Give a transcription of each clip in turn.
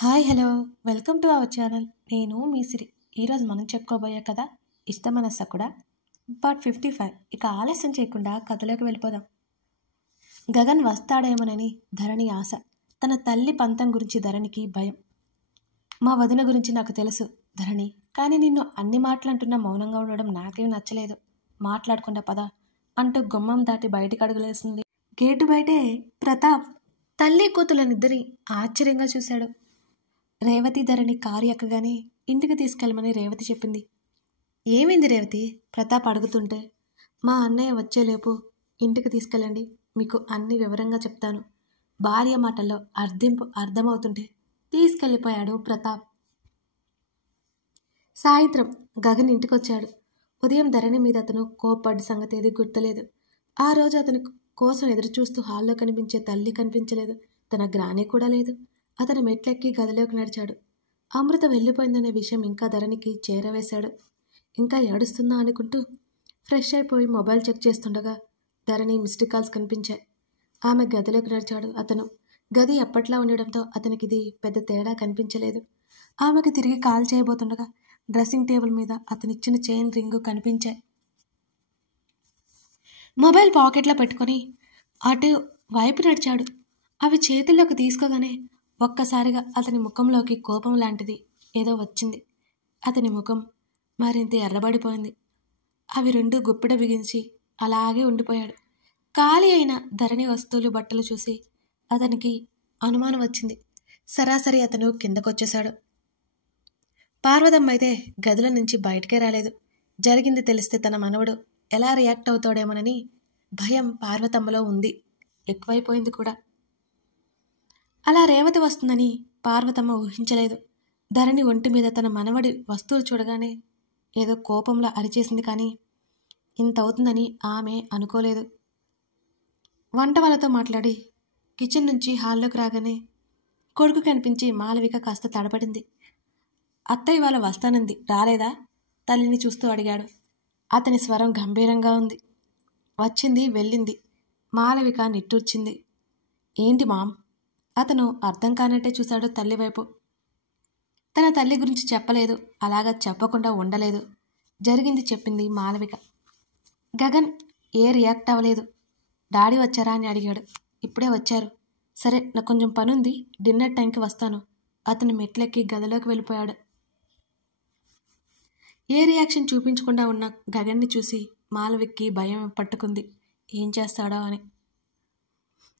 Hi hello welcome to our channel. నేను మీ సిరి. ఈరోజు మనం చెప్పుకోబోయే కథ ఇష్టమనస్స కూడా పార్ట్ 55. ఇక ఆలస్యం చేయకుండా కథలోకి వెళ్ళిపోదాం. గగన్ వస్తాడేమోనని ధరణి ఆశ. తన తల్లి పంతం గురించి ధరణికి భయం. మా వదిన గురించి నాకు తెలుసు ధరణి, కానీ నిన్ను అన్ని మాటలంటున్న మౌనంగా ఉండడం నాకేం నచ్చలేదు. మాట్లాడకుండా పద అంటూ గుమ్మం దాటి బయటికి అడుగులేసింది. గేటు బయటే ప్రతాప్ తల్లి కూతులనిద్దరి ఆశ్చర్యంగా చూశాడు. రేవతి ధరణి కారు ఎక్కగానే ఇంటికి తీసుకెళ్ళమని రేవతి చెప్పింది. ఏమైంది రేవతి? ప్రతాప్ అడుగుతుంటే, మా అన్నయ్య వచ్చేలేపు ఇంటికి తీసుకెళ్ళండి, మీకు అన్ని వివరంగా చెప్తాను. భార్య మాటల్లో అర్థమవుతుంటే తీసుకెళ్ళిపోయాడు ప్రతాప్. సాయంత్రం గగన్ ఇంటికొచ్చాడు. ఉదయం ధరణి మీద అతను కోప్పడ్డ సంగతి ఏది గుర్తులేదు. ఆ రోజు అతని కోసం ఎదురుచూస్తూ హాల్లో కనిపించే తల్లి కనిపించలేదు. తన గ్రాని కూడా లేదు. అతను మెట్లెక్కి గదిలోకి నడిచాడు. అమృత వెళ్ళిపోయిందనే విషయం ఇంకా ధరణికి చేరవేశాడు. ఇంకా ఏడుస్తుందా అనుకుంటూ ఫ్రెష్ అయిపోయి మొబైల్ చెక్ చేస్తుండగా ధరణి మిస్డ్ కాల్స్ కనిపించాయి. ఆమె గదిలోకి నడిచాడు. అతను గది ఎప్పట్లా ఉండడంతో అతనికి ఇది పెద్ద తేడా కనిపించలేదు. ఆమెకు తిరిగి కాల్ చేయబోతుండగా డ్రెస్సింగ్ టేబుల్ మీద అతనిచ్చిన చైన్ రింగు కనిపించాయి. మొబైల్ పాకెట్లో పెట్టుకొని అటు వైపు నడిచాడు. అవి చేతుల్లోకి తీసుకోగానే ఒక్కసారిగా అతని ముఖంలోకి కోపం లాంటిది ఏదో వచ్చింది. అతని ముఖం మరింత ఎర్రబడిపోయింది. అవి రెండు గుప్పిడ బిగించి అలాగే ఉండిపోయాడు. ఖాళీ అయిన ధరణి వస్తువులు బట్టలు చూసి అతనికి అనుమానం వచ్చింది. సరాసరి అతను కిందకొచ్చేశాడు. పార్వతమ్మ అయితే గదిలో నుంచి బయటకే రాలేదు. జరిగింది తెలిస్తే తన మనవడు ఎలా రియాక్ట్ అవుతాడేమోనని భయం పార్వతమ్మలో ఉంది. ఎక్కువైపోయింది కూడా. అలా రేవతి వస్తుందని పార్వతమ్మ ఊహించలేదు. ధరణి ఒంటి మీద తన మనవడి వస్తువులు చూడగానే ఏదో కోపంలో అరిచేసింది, కానీ ఇంత అవుతుందని ఆమె అనుకోలేదు. వంట వాళ్ళతో మాట్లాడి కిచెన్ నుంచి హాల్లోకి రాగానే కొడుకు కనిపించి మాలవిక కాస్త తడబడింది. అత్తయ్య వాళ్ళ వస్తానంది, రాలేదా? తల్లిని చూస్తూ అడిగాడు. అతని స్వరం గంభీరంగా ఉంది. వచ్చింది, వెళ్ళింది. మాలవిక నిట్టూర్చింది. ఏంటి మామ్? అతను అర్థం కానట్టే చూశాడు తల్లి వైపు. తన తల్లి గురించి చెప్పలేదు, అలాగా చెప్పకుండా ఉండలేదు. జరిగింది చెప్పింది మాలవిక. గగన్ రియాక్ట్ అవ్వలేదు. డాడీ వచ్చారా అని అడిగాడు. ఇప్పుడే వచ్చారు. సరే, నాకు కొంచెం పనుంది, డిన్నర్ టైంకి వస్తాను. అతను మెట్లెక్కి గదిలోకి వెళ్ళిపోయాడు. ఏ రియాక్షన్ చూపించకుండా ఉన్న గగన్ని చూసి మాలవిక్కి భయం పట్టుకుంది. ఏం చేస్తాడో అని.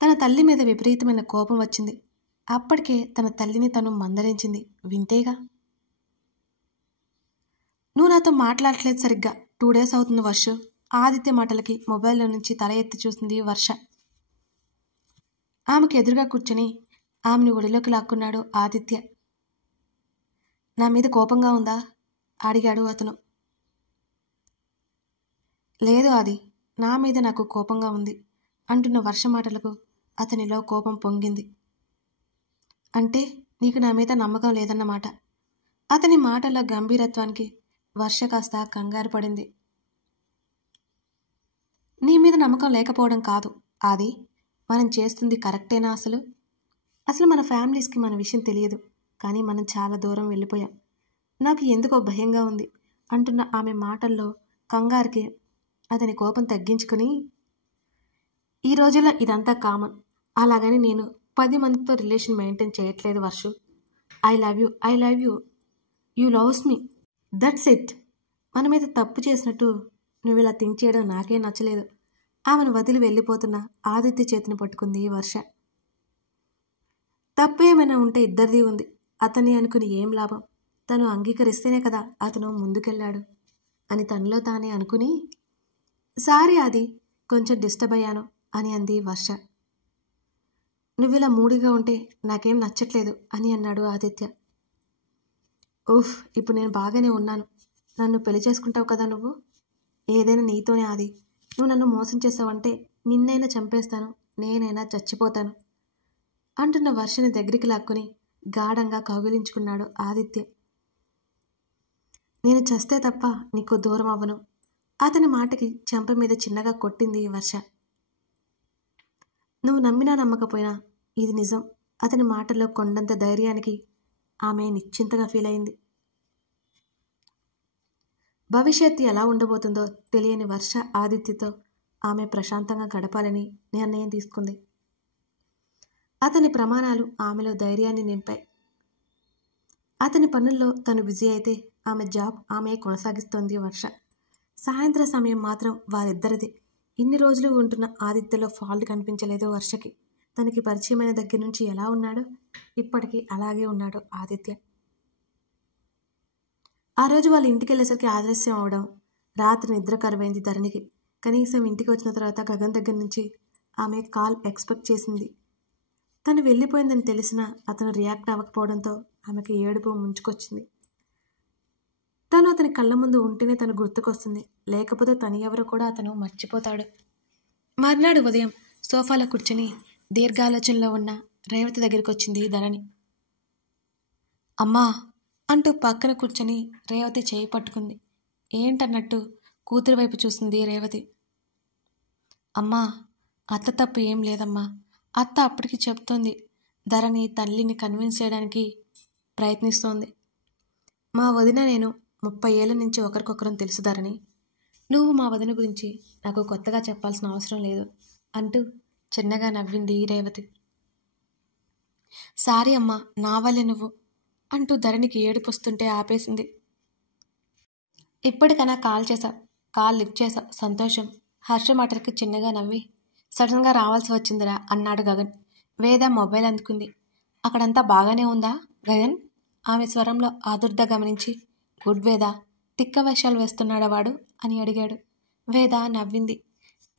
తన తల్లి మీద విపరీతమైన కోపం వచ్చింది. అప్పటికే తన తల్లిని తను మందలించింది. వింతేగా. నువ్వు నాతో మాట్లాడట్లేదు సరిగ్గా. 2 days అవుతుంది వర్ష. ఆదిత్య మాటలకి మొబైల్లో నుంచి తల ఎత్తి చూసింది వర్ష. ఆమెకు ఎదురుగా కూర్చుని ఆమెను ఒడిలోకి లాక్కున్నాడు ఆదిత్య. నా మీద కోపంగా ఉందా అడిగాడు అతను. లేదు ఆది, నా మీద నాకు కోపంగా ఉంది అంటున్న వర్ష మాటలకు అతనిలో కోపం పొంగింది. అంటే నీకు నా మీద నమ్మకం లేదన్నమాట. అతని మాటల గంభీరత్వానికి వర్ష కాస్త కంగారు పడింది. నీ మీద నమ్మకం లేకపోవడం కాదు ఆది, మనం చేస్తుంది కరెక్టేనా? అసలు మన ఫ్యామిలీస్కి మన విషయం తెలియదు, కానీ మనం చాలా దూరం వెళ్ళిపోయాం. నాకు ఎందుకో భయంగా ఉంది అంటున్న ఆమె మాటల్లో కంగారుకి అతని కోపం తగ్గించుకుని, ఈ రోజుల్లో ఇదంతా కామన్. అలాగని నేను 10 మందితో రిలేషన్ మెయింటైన్ చేయట్లేదు Varshu. I love you, you loves me, that's it. మన మీద తప్పు చేసినట్టు నువ్వు ఇలా థింక్ చేయడం నాకే నచ్చలేదు. ఆమెను వదిలి వెళ్ళిపోతున్న ఆదిత్య చేతిని పట్టుకుంది వర్ష. తప్పు ఏమైనా ఉంటే ఇద్దరిది ఉంది. అతన్ని అనుకుని ఏం లాభం? తను అంగీకరిస్తేనే కదా అతను ముందుకెళ్ళాడు అని తనలో తానే అనుకుని, సారీ ఆది, కొంచెం డిస్టర్బ్ అయ్యాను అని అంది వర్ష. నువ్విలా మూడిగా ఉంటే నాకేం నచ్చట్లేదు అని అన్నాడు ఆదిత్య. ఉఫ్, ఇప్పుడు నేను బాగానే ఉన్నాను. నన్ను పెళ్లి చేసుకుంటావు కదా నువ్వు? ఏదైనా నీతోనే ఆది. నువ్వు నన్ను మోసం చేసావంటే నిన్నైనా చంపేస్తాను, నేనైనా చచ్చిపోతాను అంటున్న వర్షని దగ్గరికి లాక్కుని గాఢంగా కౌగిలించుకున్నాడు ఆదిత్య. నేను చస్తే తప్ప నీకు దూరం అవ్వను. అతని మాటకి చెంప మీద చిన్నగా కొట్టింది వర్ష. నువ్వు నమ్మినా నమ్మకపోయినా ఇది నిజం. అతని మాటల్లో కొండంత ధైర్యానికి ఆమె నిశ్చింతగా ఫీల్ అయింది. భవిష్యత్తు ఎలా ఉండబోతుందో తెలియని వర్ష ఆదిత్యతో ఆమె ప్రశాంతంగా గడపాలని నిర్ణయం తీసుకుంది. అతని ప్రమాణాలు ఆమెలో ధైర్యాన్ని నింపాయి. అతని పనుల్లో తను బిజీ అయితే ఆమె జాబ్ ఆమె కొనసాగిస్తోంది వర్ష. సాయంత్రం సమయం మాత్రం వారిద్దరిది. ఇన్ని రోజులు ఉంటున్న ఆదిత్యలో ఫాల్ట్ కనిపించలేదు వర్షకి. తనకి పరిచయమైన దగ్గర నుంచి ఎలా ఉన్నాడో ఇప్పటికీ అలాగే ఉన్నాడు ఆదిత్య. ఆ రోజు వాళ్ళ ఇంటికి వెళ్ళేసరికి ఆలస్యం అవడం, రాత్రి నిద్ర కరువైంది ధరణికి. కనీసం ఇంటికి వచ్చిన తర్వాత గగన్ దగ్గర నుంచి ఆమె కాల్ ఎక్స్పెక్ట్ చేసింది. తను వెళ్ళిపోయిందని తెలిసినా అతను రియాక్ట్ అవ్వకపోవడంతో ఆమెకి ఏడుపు ముంచుకొచ్చింది. తను అతని కళ్ళ ముందు ఉంటేనే తను గుర్తుకొస్తుంది, లేకపోతే తను ఎవరో కూడా అతను మర్చిపోతాడు. మర్నాడు ఉదయం సోఫాలో కూర్చుని దీర్ఘాలోచనలో ఉన్న రేవతి దగ్గరికి వచ్చింది ధరణి. అమ్మా అంటూ పక్కన కూర్చొని రేవతి చేయి పట్టుకుంది. ఏంటన్నట్టు కూతురు వైపు చూసింది రేవతి. అమ్మా, అత్త తప్పు ఏం లేదమ్మా. అత్త అప్పటికి చెప్తోంది. ధరణి తల్లిని కన్విన్స్ చేయడానికి ప్రయత్నిస్తోంది. మా వదిన నేను 30 ఏళ్ళ నుంచి ఒకరికొకరం తెలుసు ధరణి. నువ్వు మా వదిన గురించి నాకు కొత్తగా చెప్పాల్సిన అవసరం లేదు అంటూ చిన్నగా నవ్వింది రేవతి. సారీ అమ్మా, నా వల్లే నువ్వు అంటూ ధరణికి ఏడుపొస్తుంటే ఆపేసింది. ఇప్పటికైనా కాల్ లిఫ్ట్ చేశావు, సంతోషం. హర్ష మాటలకి చిన్నగా నవ్వి, సడన్గా రావాల్సి వచ్చిందిరా అన్నాడు గగన్. వేద మొబైల్ అందుకుంది. అక్కడంతా బాగానే ఉందా గగన్? ఆమె స్వరంలో ఆదుర్ద గమనించి, గుడ్ వేద, తిక్క వేషాలు వేస్తున్నాడా వాడు అని అడిగాడు. వేద నవ్వింది.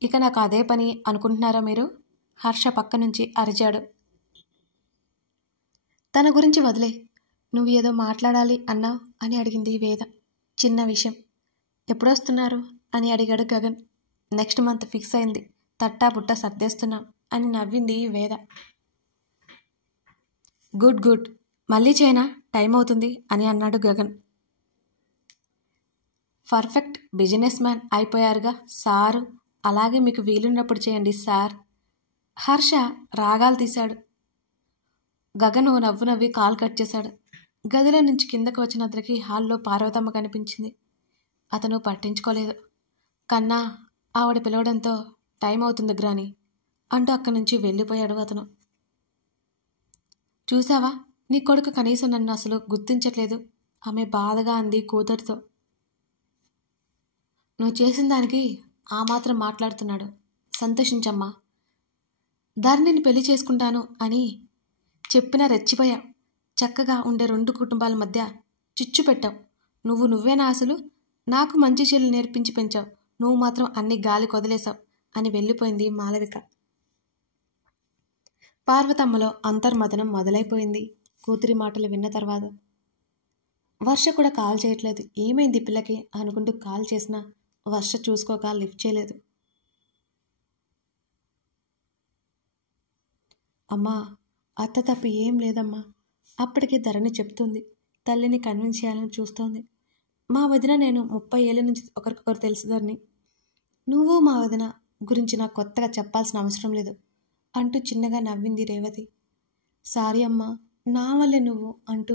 ఇక నాకు అదే పని అనుకుంటున్నారా మీరు? హర్ష పక్క నుంచి అరిచాడు. తన గురించి వదిలే, నువ్వు ఏదో మాట్లాడాలి అన్నావు అని అడిగింది వేద. చిన్న విషయం. ఎప్పుడొస్తున్నారు అని అడిగాడు గగన్. నెక్స్ట్ మంత్ ఫిక్స్ అయింది, తట్టా బుట్ట సర్దేస్తున్నాం అని నవ్వింది వేద. గుడ్ గుడ్, మళ్ళీ చేయనా, టైం అవుతుంది అని అన్నాడు గగన్. పర్ఫెక్ట్ బిజినెస్ మ్యాన్ అయిపోయారుగా సారు, అలాగే మీకు వీలున్నప్పుడు చేయండి సార్. హర్ష రాగాలు తీశాడు. గగన్ ఓ నవ్వు నవ్వి కాల్ కట్ చేశాడు. గదిలో నుంచి కిందకు వచ్చిన అతనికి హాల్లో పార్వతమ్మ కనిపించింది. అతను పట్టించుకోలేదు. కన్నా ఆవిడ పిలవడంతో టైం అవుతుంది గ్రాని అంటూ అక్కడి నుంచి వెళ్ళిపోయాడు అతను. చూసావా, నీ కొడుకు కనీసం నన్ను అసలు గుర్తించట్లేదు, ఆమె బాధగా అంది కూతురితో. నువ్వు చేసిన దానికి ఆ మాత్రం మాట్లాడుతున్నాడు, సంతోషించమ్మా. ధరణిని పెళ్లి చేసుకుంటాను అని చెప్పినా రెచ్చిపోయా. చక్కగా ఉండే 2 కుటుంబాల మధ్య చిచ్చు పెట్టావు. నువ్వేనా అసలు? నాకు మంచి చెల్లి నేర్పించి పెంచావు, నువ్వు మాత్రం అన్ని గాలి కొదిలేశావు అని వెళ్ళిపోయింది మాలవిక. పార్వతమ్మలో అంతర్మదనం మొదలైపోయింది కూతురి మాటలు విన్న తర్వాత. వర్ష కూడా కాల్ చేయట్లేదు, ఏమైంది పిల్లకి అనుకుంటూ కాల్ చేసినా వర్ష చూసుకోక లిఫ్ట్ చేయలేదు. అమ్మా, అత్త తప్పు ఏం లేదమ్మా. అప్పటికే ధరణి చెప్తుంది, తల్లిని కన్విన్స్ చేయాలని చూస్తోంది. మా వదిన నేను 30 ఏళ్ళ నుంచి ఒకరికొకరు తెలుసు ధరణి. నువ్వు మా వదిన గురించి నాకు కొత్తగా చెప్పాల్సిన అవసరం లేదు అంటూ చిన్నగా నవ్వింది రేవతి. సారీ అమ్మా, నా వల్లే నువ్వు అంటూ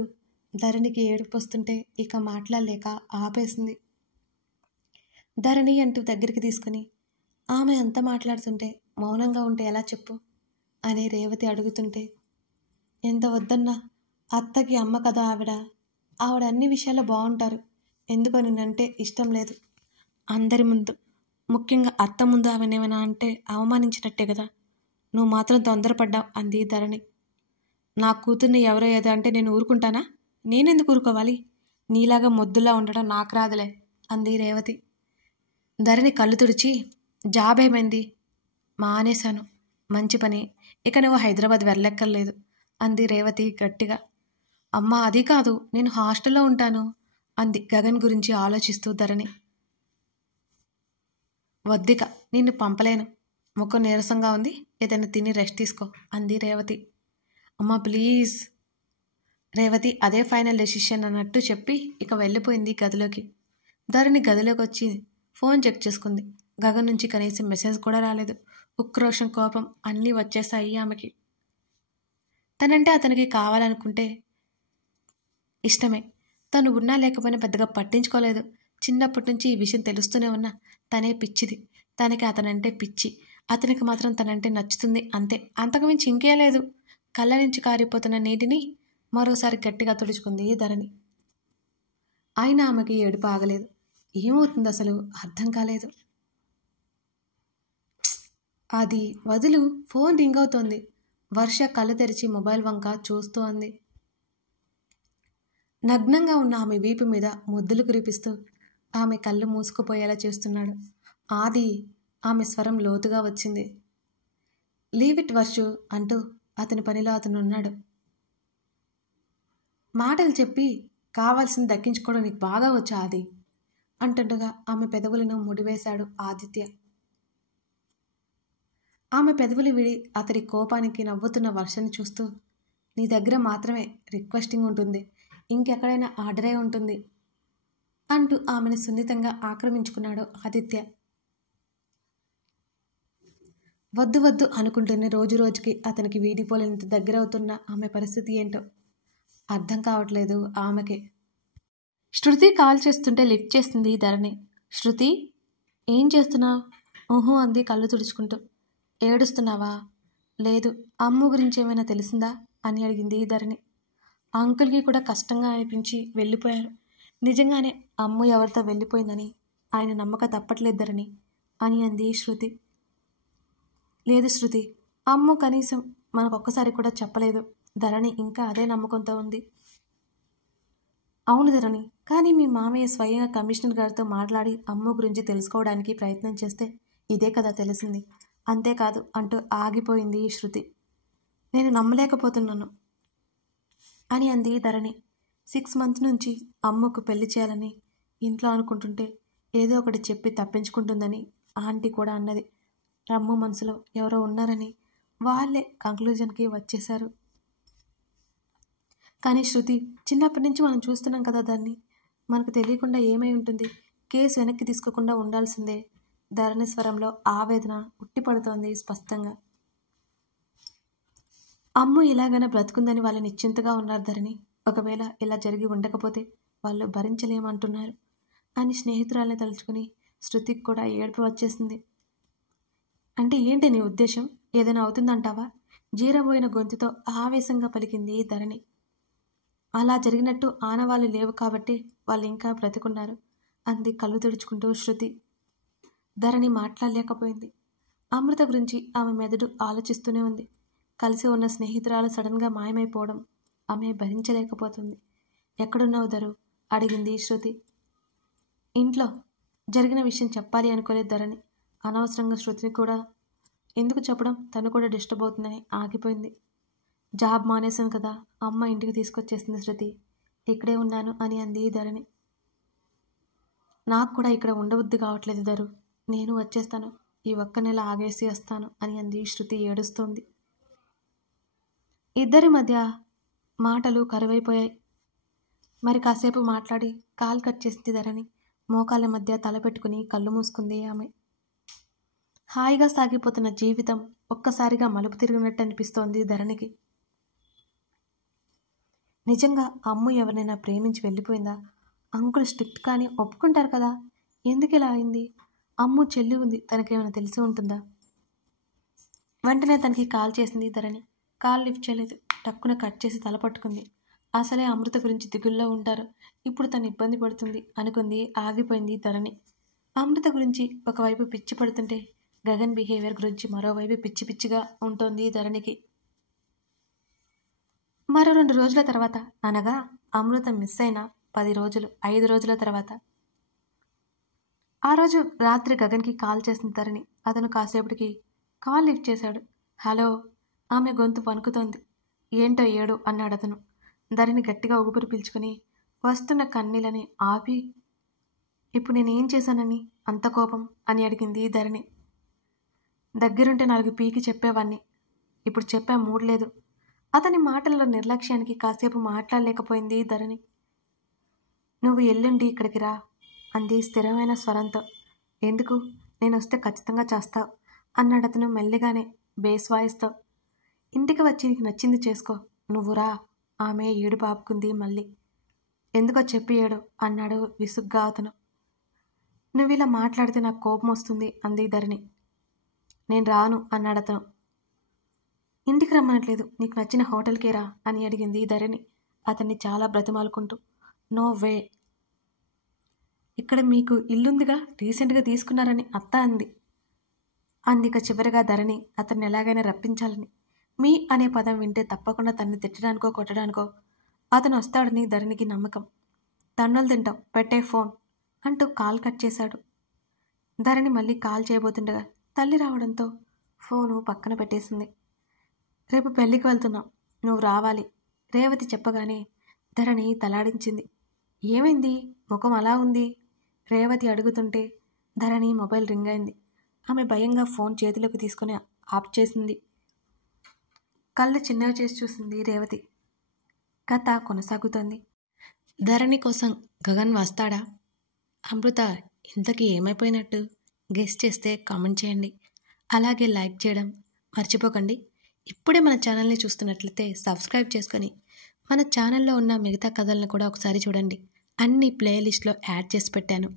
ధరణికి ఏడుపొస్తుంటే ఇక మాట్లాడలేక ఆపేసింది. ధరణి అంటూ దగ్గరికి తీసుకుని, ఆమె అంత మాట్లాడుతుంటే మౌనంగా ఉంటే ఎలా చెప్పు అని రేవతి అడుగుతుంటే, ఎంత వద్దన్నా అత్తకి అమ్మ కదా ఆవిడ అన్ని విషయాల్లో బాగుంటారు, ఎందుకో నిన్నంటే ఇష్టం లేదు. అందరి ముందు, ముఖ్యంగా అత్త ముందు ఆమెనేమైనా అంటే అవమానించినట్టే కదా. నువ్వు మాత్రం తొందరపడ్డావు అంది ధరణి. నా కూతుర్ని ఎవరో ఏదో అంటే నేను ఊరుకుంటానా? నేనెందుకు ఊరుకోవాలి? నీలాగా మొద్దులా ఉండడం నాకు రాదులే అంది రేవతి. ధరణి కళ్ళు తుడిచి, జాబ్ ఏమైంది? మానేశాను. మంచి పని, ఇక నువ్వు హైదరాబాద్ వెళ్ళక్కర్లేదు అంది రేవతి గట్టిగా. అమ్మా అది కాదు, నేను హాస్టల్లో ఉంటాను అంది గగన్ గురించి ఆలోచిస్తూ ధరణి. వద్దిక, నిన్ను పంపలేను, ముఖం నీరసంగా ఉంది, ఏదైనా తిని రెస్ట్ తీసుకో అంది రేవతి. అమ్మా ప్లీజ్. రేవతి అదే ఫైనల్ డెసిషన్ అన్నట్టు చెప్పి ఇక వెళ్ళిపోయింది గదిలోకి. ధరణి గదిలోకి వచ్చి ఫోన్ చెక్ చేసుకుంది. గగన్ నుంచి కనీసం మెసేజ్ కూడా రాలేదు. ఉక్రోషం, కోపం అన్నీ వచ్చేసాయి ఆమెకి. తనంటే అతనికి కావాలనుకుంటే ఇష్టమే. తను ఉన్నా లేకపోయినా పెద్దగా పట్టించుకోలేదు. చిన్నప్పటి నుంచి ఈ విషయం తెలుస్తూనే ఉన్నా తనే పిచ్చిది. తనకి అతనంటే పిచ్చి. అతనికి మాత్రం తనంటే నచ్చుతుంది అంతే. అంతకుమించి ఇంకేం లేదు. కళ్ళ నుంచి కారిపోతున్న నీటిని మరోసారి గట్టిగా తుడుచుకుంది ధరణి. అయినా ఆమెకి ఏడుపు ఆగలేదు. ఏమవుతుంది అసలు అర్థం కాలేదు. అది వదులు, ఫోన్ రింగ్ అవుతోంది. వర్ష కళ్ళు తెరిచి మొబైల్ వంక చూస్తూ అంది. నగ్నంగా ఉన్న ఆమె వీపు మీద ముద్దులు కురిపిస్తూ ఆమె కళ్ళు మూసుకుపోయేలా చేస్తున్నాడు. ఆది ఆమె స్వరం లోతుగా వచ్చింది. లీవ్ ఇట్ వర్షు అంటూ అతని పనిలో అతను ఉన్నాడు. మాటలు చెప్పి కావాల్సింది దక్కించుకోవడం నీకు బాగా వచ్చా ఆది అంటుండగా ఆమె పెదవులను ముడివేశాడు ఆదిత్య. ఆమె పెదవులు విడి అతడి కోపానికి నవ్వుతున్న వర్షని చూస్తూ నీ దగ్గర మాత్రమే రిక్వెస్టింగ్ ఉంటుంది, ఇంకెక్కడైనా ఆర్డరే ఉంటుంది అంటూ ఆమెను సున్నితంగా ఆక్రమించుకున్నాడు ఆదిత్య. వద్దు వద్దు అనుకుంటూనే రోజు రోజుకి అతనికి వీడిపోలేనంత దగ్గర అవుతున్న ఆమె పరిస్థితి ఏంటో అర్థం కావట్లేదు ఆమెకే. శృతి కాల్ చేస్తుంటే లిఫ్ట్ చేస్తుంది ధరణి. శృతి, ఏం చేస్తున్నావు? ఊహు అంది కళ్ళు తుడుచుకుంటూ. ఏడుస్తున్నావా? లేదు. అమ్ము గురించి ఏమైనా తెలిసిందా అని అడిగింది ధరణి. అంకుల్కి కూడా కష్టంగా అనిపించి వెళ్ళిపోయారు. నిజంగానే అమ్ము ఎవరితో వెళ్ళిపోయిందని ఆయన నమ్మక తప్పట్లేదు ధరణి అని అంది శృతి. లేదు శృతి, అమ్ము కనీసం మనకొక్కసారి కూడా చెప్పలేదు. ధరణి ఇంకా అదే నమ్మకంతో ఉంది. అవును ధరణి, కానీ మీ మామయ్య స్వయంగా కమిషనర్ గారితో మాట్లాడి అమ్ము గురించి తెలుసుకోవడానికి ప్రయత్నం చేస్తే ఇదే కదా తెలిసింది. అంతేకాదు అంటూ ఆగిపోయింది శృతి. నేను నమ్మలేకపోతున్నాను అని అంది ధరణి. 6 months నుంచి అమ్ముకు పెళ్లి చేయాలని ఇంట్లో అనుకుంటుంటే ఏదో ఒకటి చెప్పి తప్పించుకుంటుందని ఆంటీ కూడా అన్నది. అమ్ము మనసులో ఎవరో ఉన్నారని వాళ్ళే కంక్లూజన్కి వచ్చేశారు. కానీ శృతి, చిన్నప్పటి నుంచి మనం చూస్తున్నాం కదా దాన్ని. మనకు తెలియకుండా ఏమై ఉంటుంది? కేసు వెనక్కి తీసుకోకుండా ఉండాల్సిందే. ధరణి స్వరంలో ఆవేదన ఉట్టిపడుతోంది స్పష్టంగా. అమ్ము ఇలాగైనా బ్రతుకుందని వాళ్ళు నిశ్చింతగా ఉన్నారు ధరణి. ఒకవేళ ఇలా జరిగి ఉండకపోతే వాళ్ళు భరించలేమంటున్నారు అని స్నేహితురాల్ని తలుచుకుని శృతికి కూడా ఏడుపు వచ్చేసింది. అంటే ఏంటి నీ ఉద్దేశం? ఏదైనా అవుతుందంటావా? జీరబోయిన గొంతుతో ఆవేశంగా పలికింది ధరణి. అలా జరిగినట్టు ఆనవాళ్ళు లేవు కాబట్టి వాళ్ళు ఇంకా బ్రతికున్నారు అంది కళ్ళు తుడుచుకుంటూ శృతి. ధరణి మాట్లాడలేకపోయింది. అమృత గురించి ఆమె మెదడు ఆలోచిస్తూనే ఉంది. కలిసి ఉన్న స్నేహితురాలు సడన్గా మాయమైపోవడం ఆమె భరించలేకపోతుంది. ఎక్కడున్నావు ధరు అడిగింది శృతి. ఇంట్లో. జరిగిన విషయం చెప్పాలి అనుకోలేదు ధరణి. అనవసరంగా శృతిని కూడా ఎందుకు చెప్పడం, తను కూడా డిస్టర్బ్ అవుతుందని ఆగిపోయింది. జాబ్ మానేశాను కదా, అమ్మ ఇంటికి తీసుకొచ్చేసింది శృతి. ఇక్కడే ఉన్నాను అని అంది ధరణి. నాకు కూడా ఇక్కడ ఉండబుద్ధి కావట్లేదు ధరు, నేను వచ్చేస్తాను. ఈ 1 నెల ఆగేసి వస్తాను అని అంది శృతి ఏడుస్తోంది. ఇద్దరి మధ్య మాటలు కరువైపోయాయి. మరి కాసేపు మాట్లాడి కాల్ కట్ చేసింది ధరణి. మోకాళ్ళ మధ్య తల పెట్టుకుని కళ్ళు మూసుకుంది ఆమె. హాయిగా సాగిపోతున్న జీవితం ఒక్కసారిగా మలుపు తిరిగినట్టు అనిపిస్తోంది ధరణికి. నిజంగా అమ్ము ఎవరినైనా ప్రేమించి వెళ్ళిపోయిందా? అంకుల్ స్ట్రిక్ట్ కానీ ఒప్పుకుంటారు కదా, ఎందుకు ఇలా అయింది? అమ్ము చెల్లి ఉంది, తనకేమైనా తెలిసి ఉంటుందా? వెంటనే తనకి కాల్ చేసింది ధరణి. కాల్ లిఫ్ట్ చేయలేదు. టక్కున కట్ చేసి తల పట్టుకుంది. అసలే అమృత గురించి దిగుల్లో ఉంటారు, ఇప్పుడు తను ఇబ్బంది పడుతుంది అనుకుంది. ఆగిపోయింది ధరణి. అమృత గురించి ఒకవైపు పిచ్చి పడుతుంటే గగన్ బిహేవియర్ గురించి మరోవైపు పిచ్చి పిచ్చిగా ఉంటుంది ధరణికి. మరో 2 రోజుల తర్వాత, అనగా అమృత మిస్ అయిన 10 రోజులు 5 రోజుల తర్వాత ఆ రోజు రాత్రి గగన్కి కాల్ చేసిన ధరణి. అతను కాసేపటికి కాల్ లిఫ్ట్ చేశాడు. హలో. ఆమె గొంతు వణుకుతోంది. ఏంటో ఏడు అన్నాడు అతను. ధరణి గట్టిగా ఊపిరి పీల్చుకుని వస్తున్న కన్నీళ్ళని ఆపి, ఇప్పుడు నేనేం చేశానని అంత కోపం అని అడిగింది ధరణి. దగ్గరుంటే 4 పీకి చెప్పేవాణ్ణి, ఇప్పుడు చెప్పే మూడ్ లేదు. అతని మాటల్లో నిర్లక్ష్యానికి కాసేపు మాట్లాడలేకపోయింది ధరణి. నువ్వు ఎల్లుండి ఇక్కడికి రా అంది స్థిరమైన స్వరంతో. ఎందుకు? నేను వస్తే ఖచ్చితంగా చేస్తావు అన్నాడు అతను మెల్లిగానే బేస్ వాయిస్తో. ఇంటికి వచ్చి నీకు నచ్చింది చేసుకో, నువ్వు రా. ఆమె ఏడుపు ఆపుకుంది మళ్ళీ. ఎందుకో చెప్పియాడు అన్నాడు విసుగ్గా అతను. నువ్విలా మాట్లాడితే నాకు కోపం వస్తుంది అంది ధరణి. నేను రాను అన్నాడు అతను. ఇంటికి రమ్మనట్లేదు, నీకు నచ్చిన హోటల్కే రా అని అడిగింది ధరణి అతన్ని చాలా బ్రతిమాలుకుంటూ. నో వే, ఇక్కడ మీకు ఇల్లుందిగా, రీసెంట్గా తీసుకున్నారని అత్త అంది. అందిక చివరిగా ధరణి అతన్ని ఎలాగైనా రప్పించాలని. మీ అనే పదం వింటే తప్పకుండా తన్ని తిట్టడానికో కొట్టడానికో అతను వస్తాడని ధరణికి నమ్మకం. తన్నులు తింటావు, పెట్టే ఫోన్ అంటూ కాల్ కట్ చేశాడు. ధరణి మళ్ళీ కాల్ చేయబోతుండగా తల్లి రావడంతో ఫోను పక్కన పెట్టేసింది. రేపు పెళ్ళికి వెళ్తున్నాం, నువ్వు రావాలి, రేవతి చెప్పగానే ధరణి తలాడించింది. ఏమైంది, ముఖం అలా ఉంది? రేవతి అడుగుతుంటే ధరణి మొబైల్ రింగ్ అయింది. ఆమె భయంగా ఫోన్ చేతిలోకి తీసుకుని ఆఫ్ చేసింది. కళ్ళు చిన్నవి చేసి చూసింది రేవతి. కథ కొనసాగుతోంది. ధరణి కోసం గగన్ వస్తాడా? అమృత ఇంతకీ ఏమైపోయినట్టు? గెస్ చేస్తే కామెంట్ చేయండి. అలాగే లైక్ చేయడం మర్చిపోకండి. ఇప్పుడే మన ఛానల్ని చూస్తున్నట్లయితే సబ్స్క్రైబ్ చేసుకొని మన ఛానల్లో ఉన్న మిగతా కథలను కూడా ఒకసారి చూడండి. అన్ని ప్లేలిస్ట్లో యాడ్ చేసి పెట్టాను.